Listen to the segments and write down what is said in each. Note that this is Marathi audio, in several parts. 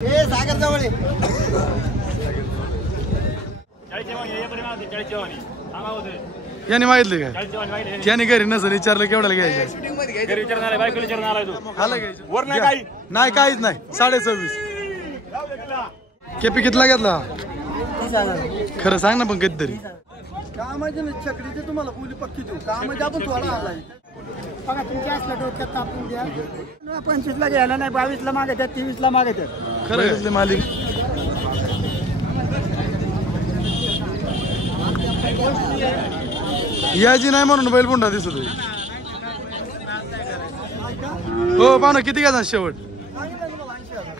सागर जवळ याने मागितले काय त्याने घरी नसं विचारलं केवढ्याला घ्यायचं नाही काहीच नाही 26.5 केपी कितला घेतला खरं सांग ना पण कधीतरी कामाची चकडीची तुम्हाला बोली पक्की देऊ कामाची आपण थोडा आलाय बघा तुमच्या असल्या डोक्यात तापून द्या 25 ला घ्यायला नाही 22 ला मागतात 23 ला मागतात खरं घेतले मालिक याची नाही म्हणून बैल पुन्हा दिसत हो पाहुणा किती घ्या शेवट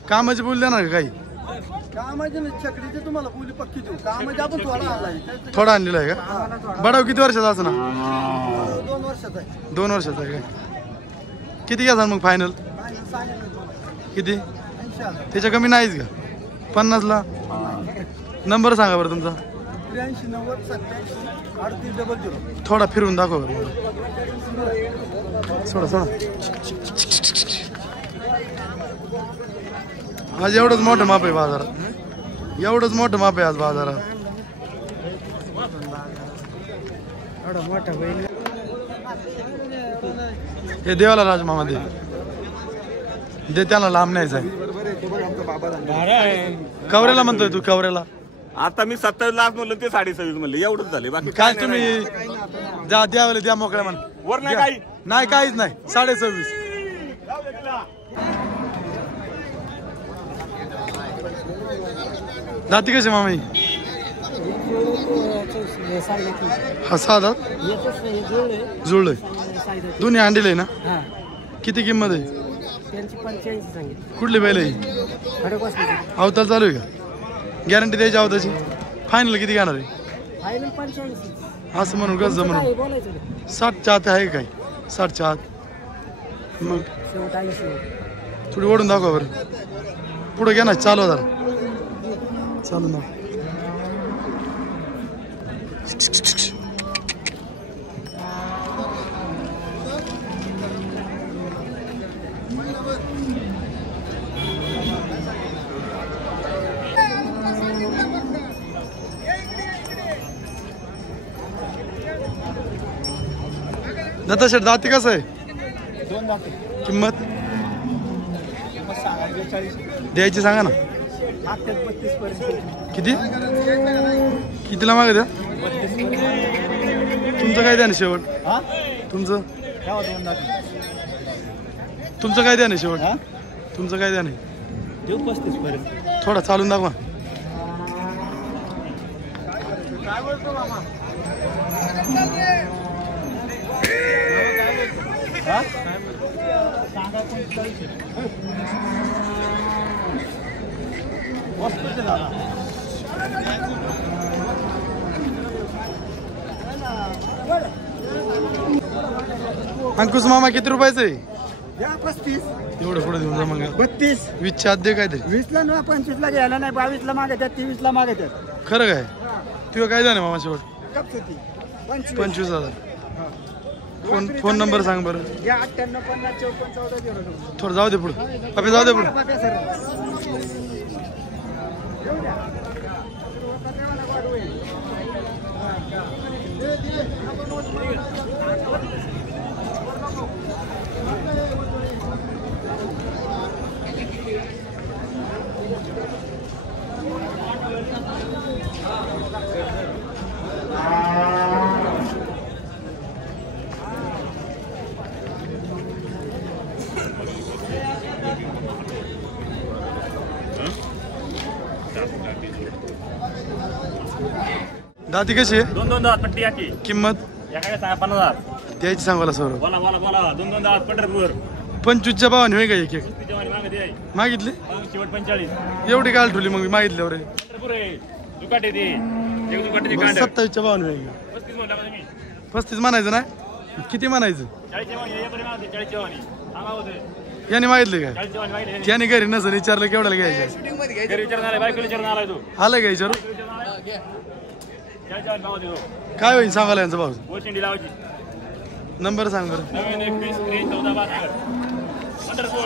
कामाची बोली देणार का काही कामाची चकडीची तुम्हाला बोली पक्की देऊ कामाची आपण थोडा आलाय थोडा आणलेला आहे का बडाव किती वर्षाचा असं ना 2 वर्षाचा आहे 2 वर्षाचा आहे काय किती घ्या मग फायनल किती त्याच्या कमी नाहीच का 50 ला नंबर सांगा बरं तुमचा 83 90 87 3800 थोडा फिरून दाखव बरं सोडा सोडा आज एवढंच मोठं माप आहे बाजारात एवढंच मोठं माप आहे आज बाजारात एवढा मोठा बैल हे देवाला राजमामा दे त्याला लांब न्यायचं आहे कवऱ्याला म्हणतोय तू कवऱ्याला आता मी 27 लाख म्हणलं ते 27.5 म्हणले एवढंच झाले बाकी काय तुम्ही द्यावेला द्या मोकळ्या म्हण वर नाही काही नाही काहीच नाही 26.5 दाती कशी मामा हा साधा जुळलंय दोन्ही अंडील ना किती किंमत आहे कुठली बैल आहे अवतार चालू आहे का गॅरंटी द्यायची अवताची फायनल किती घेणार आहे असं म्हणून कसं म्हणून 60च्या आत आहे काय 60च्या आत मग थोडी ओढून दाखवा बरं पुढे घ्या ना चालू जरा चालू ना दत्ता शेठ दाती कसं आहे 2 दाते किंमत द्यायची सांगा ना 32 पर्यंत किती कितीला मागे द्या तुमचं काय द्या ना शेवट तुमचं तुमचं काय द्या ना शेवट तुमचं काय द्या नाही 35 पर्यंत थोडा चालून दाखवा काय बोलतो मामा सांगा अंकुश मामा किती रुपयाचं आहे 35 एवढं पुढे देऊन जा मग 32 20च्या आत दे काहीतरी 20 ला ना 25 ला घ्यायला नाही 22 ला मागतात 23 ला मागतात खरं काय तुझं काय द्या ना मामा शेवट कपसती 25,000 फोन नंबर सांग बरं 98 50 54 14 थोडं जाऊ दे पुढे आपले जाऊ दे पुढे दाती कशी आहे 2 दात पट्टी याची किंमत या काय सांगा 50,000 द्यायची सांगायला सर बोला बोला बोला 2 दात पंढरपूर 25च्या भावाने होय का एक एक जवानी मागे दे मागितली शेवट 45 एवढी काल ठेवली मग मी मागितल्यावर पंढरपूर आहे दुकाटे दे एक दुकाटे कांड 27च्या भावाने होय 35 म्हणला तुम्ही 35 म्हणायचं ना किती म्हणायचं 40 जवानी या परिमाण 40 जवानी सांगा होते याने मागितले काय 40 जवानी मागितले त्याने घरी नसं विचारलं केवढ्याला घ्यायचं घरी विचारणार आहे बायकोला विचारणार आहे तू आलं का विचारू 40 जवानी भाव देतो काय होईल सांगायला यांचा भाऊ गोष्टी लावायची नंबर सांग बरं 921 3 14 72 पंढरपूर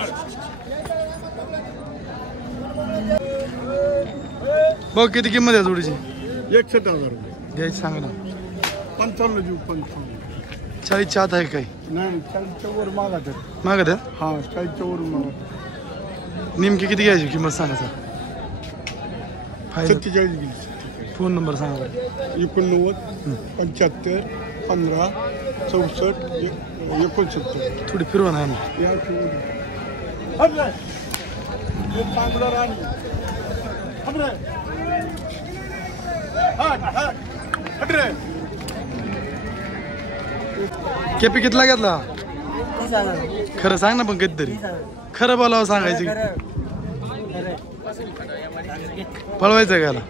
बघ किती किंमत आहे जोडीची? 61,000 रुपये. द्यायची सांगा ना. 55 जीव 55. 40च्या आत आहे काही नाही 40च्या वर मागत आहे. मागत आहे? हा 40च्या वर मागत. नेमकी किती घ्यायची किंमत सांगा सर. फायदा 47 गेली. फोन नंबर सांगा बरं. 89 75 15 64 69. थोडी फिरवा ना आम्ही. या चांगलं राणी. केपी कितला घेतला? खरं सांग ना पण कधीतरी. खरं बोलावं सांगायचं. पळवायचं घ्यायला.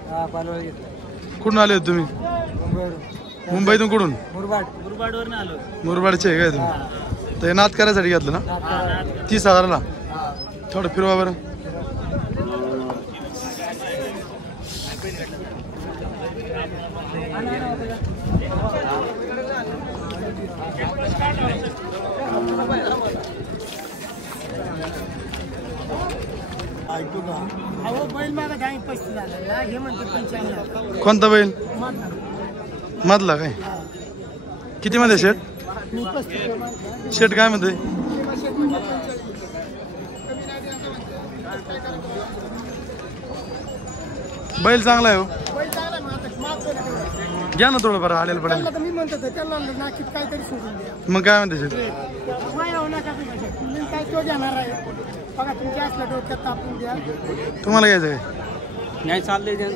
कुठून आले होते तुम्ही? मुंबईतून. कुठून? मुरबाडचे आहे काय तुम्ही? तर नाद करायसाठी घेतलं ना? 30,000ला. थोडं फिरवा बरं. कोणता बैल? मधला काय? किती मध्ये शेट? शेट काय म्हणते? बैल चांगला आहे हो. घ्या ना थोडं बरं आलेलं पडेल. मी म्हणतो त्याला नाकीत काहीतरी सोडून द्या. मग काय म्हणते शेट? काय तो घेणार आहे बघा. तुमच्या असल्या डोक्यात तापून द्या. तुम्हाला घ्यायचं काय? नाही चाललंय देत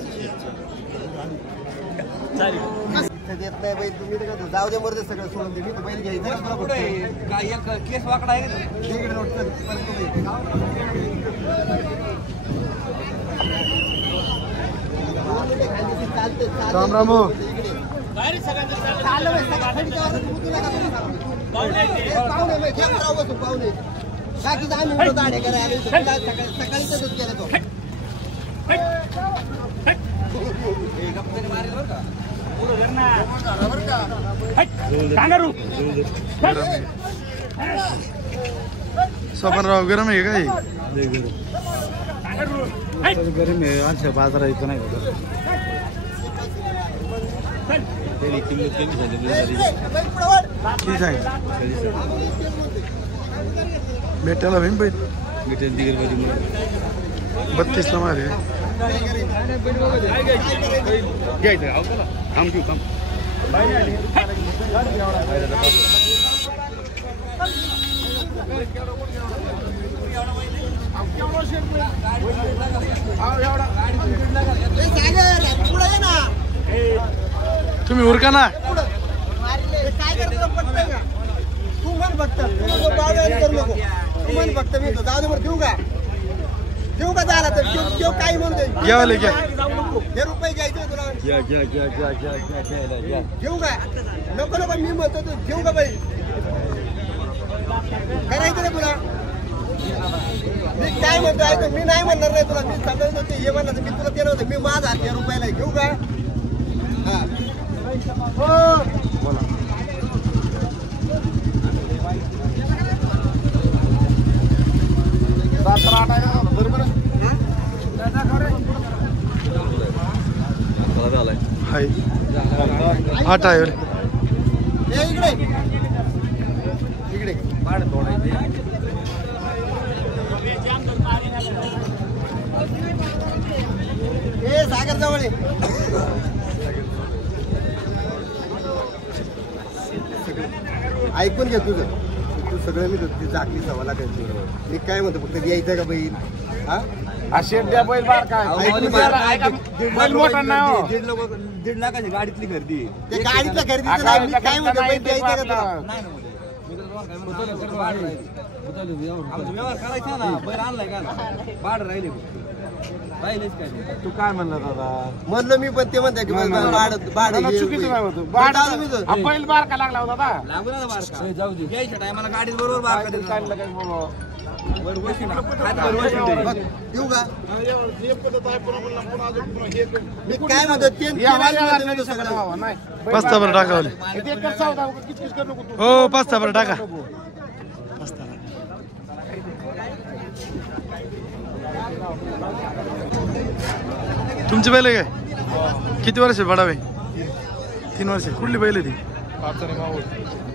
नाही बैल तुम्ही तर जाऊ दे मरते सगळं सोडून दे. मी तर बैल घ्यायचं केस वाकडा आहे राम राम हो. पाहुणे बाकीचं आम्ही दाढे करायला सकाळी तसंच केलं तो. स्वपनराव गरम आहे काय? गरम आहे. अच्छा बाजारात इथं नाही होत. किती सांग भेटायला भेट बैल 32ला मारे घ्यायचं थांब घेऊ थांब. तुम्ही उरका ना. काय करतो पटतंय का? तू म्हण फक्त करू नको. तू म्हण फक्त मी तो जाऊ दे बरं. देऊ का झाला तर देऊ काही म्हणतोय. घ्यावाले घ्या. हे रुपये घ्यायचे तुला. घेऊ का? नको नको मी म्हणतो तू घेऊ का बाई? करायचं ना तुला. मी काय म्हणतो ऐकतो. मी नाही म्हणणार नाही तुला. मी सांगायचं होते हे म्हणलं मी तुला ते नव्हतं. मी माझा 1,000 रुपयाला घेऊ का? हा हो बोला. हाय 8 आहे. इकडे इकडे सागर जवळ ऐकून घे तुझं. तू सगळं मी ती झाकली सवा लागायची. मी काय म्हणतो फक्त यायचं का बैल? हा असे द्या बैल बार काय मोठा नाही. 1.5 लाखाची गाडीतली खरेदी. ते गाडीतल्या खरेदीचं नाही. मी काय म्हणतो बैल द्यायचं का तुला? व्यवहार करायचा ना. बैल आणलाय का? बाड राहिले राहिलेच काय. तू काय म्हणला दादा? म्हणलं मी पण ते म्हणते की चुकीचं नाही होतं. बैल बार का लागला होता दादा? लागू ना बार का? जाऊ दे. यायच्या टायमाला गाडीत बरोबर बार का देतो. देऊ का? मी काय म्हणतो ते सगळं पास्ता बरं टाकावले. हो पास्ता बरं टाका. पास्ता तुमची बैल आहे काय? किती वर्ष बडावे? 3 वर्ष. कुठली बैल आहे ती?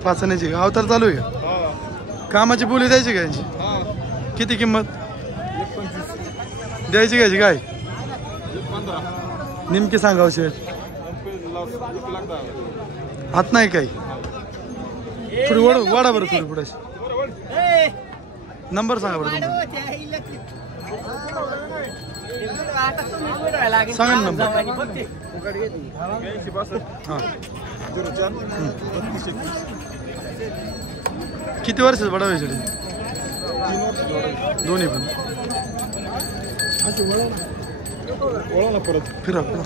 पाचण्याची. अवतार चालू आहे का? कामाची बोली द्यायची का यांची? किती किंमत द्यायची घ्यायची काय? नेमकी सांगा शेठ. हात नाही काही. थोडी वाडा बरं थोडी पुढे. नंबर सांगा बरं तुमचा. सांगा ना नंबर. हां. किती वर्ष बडावायचे? 2 पण. फिरा फिरा.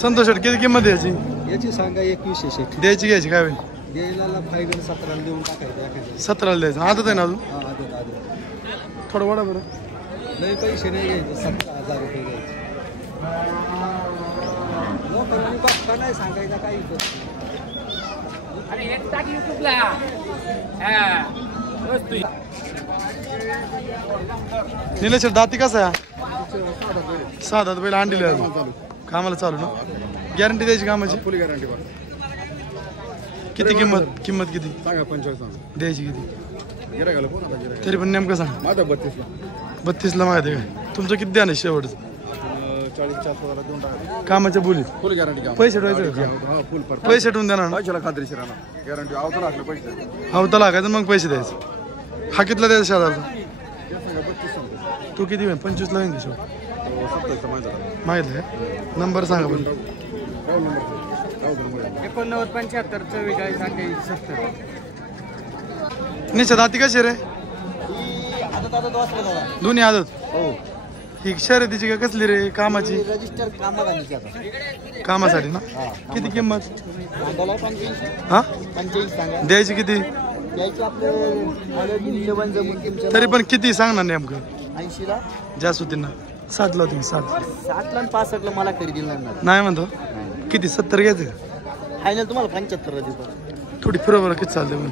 संतोष शेठ किती किंमत द्यायची? याची सांगा 2100 शेट. द्यायची घ्यायची काय? द्यायला फायदा 17 देऊन टाकायचं. 17 द्यायचं. आदत आहे ना अजून? हा आधी थोडं वाढा बरं. नाही पैसे नाही घ्यायचे. 17,000 रुपये घ्यायचे. लोकांनी बघता नाही सांगायचं काही. निलेश दाती कसा आहे? 6 दात बैल अंडीले अजून. कामाला चालू ना? गॅरंटी द्यायची कामाची? फुल गॅरंटी. किती किंमत किती सांगा 45. द्यायची किती? गिरायला कोण आता गिरायला? तरी पण नेमकं सांग. माझा 32ला. 32ला माहिती आहे काय? तुमचं किती द्या नाही शेवटचं? 40,000 देऊन टाका. कामाच्या बोलीत फुल गॅरंटी. पैसे ठेवायचे का? हा फुल पर. पैसे ठेवून देणार ना? पैशाला खात्रीशीर राहणार. गॅरंटी आवता लागले पैसे. हवता लागायचं मग पैसे द्यायचे. हा कितला द्यायचा शेजारचा? तू किती होईल? 25ला होईल शेवट. 27चा माझा. माहिती आहे. नंबर सांगा बरं. 89 75 44 28 70. निश्चित दाती कशी रे? दोन्ही आदत. हो. ही शर्यतीची का कसली रे? कामाची? रजिस्टर कामासाठी. कामासाठी ना? किती किंमत? सांगायला 85. हा 85 सांगा. द्यायची किती? द्यायचं आपलं जेवण जमून तुमच्या तरी पण किती सांग ना नेमकं? 80ला. जास्त होती ना? 7ला तुम्ही 7. 60ला आणि 65ला मला खरेदी लागणार. नाही म्हणतो. किती 70 घ्यायचं का? फायनल तुम्हाला 75 देतो. थोडी फिरव बरं किती चालते मग.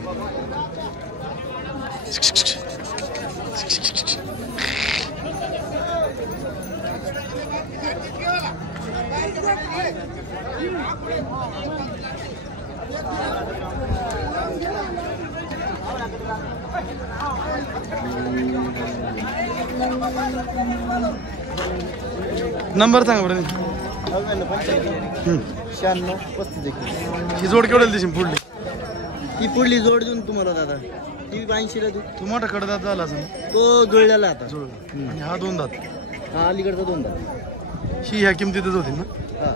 नंबर सांगा बरं. 96 35. ही जोड केवढ्याला दिशी पुढली? ती पुढली जोड देऊन तुम्हाला दादा. ती 80ला देऊ. तू मोठा कडदात झाला असं तो जुळलेला आता. जोड. आणि हा 2 दात. हा अलीकडचा 2 दात. ही ह्या किमतीतच होती ना? हा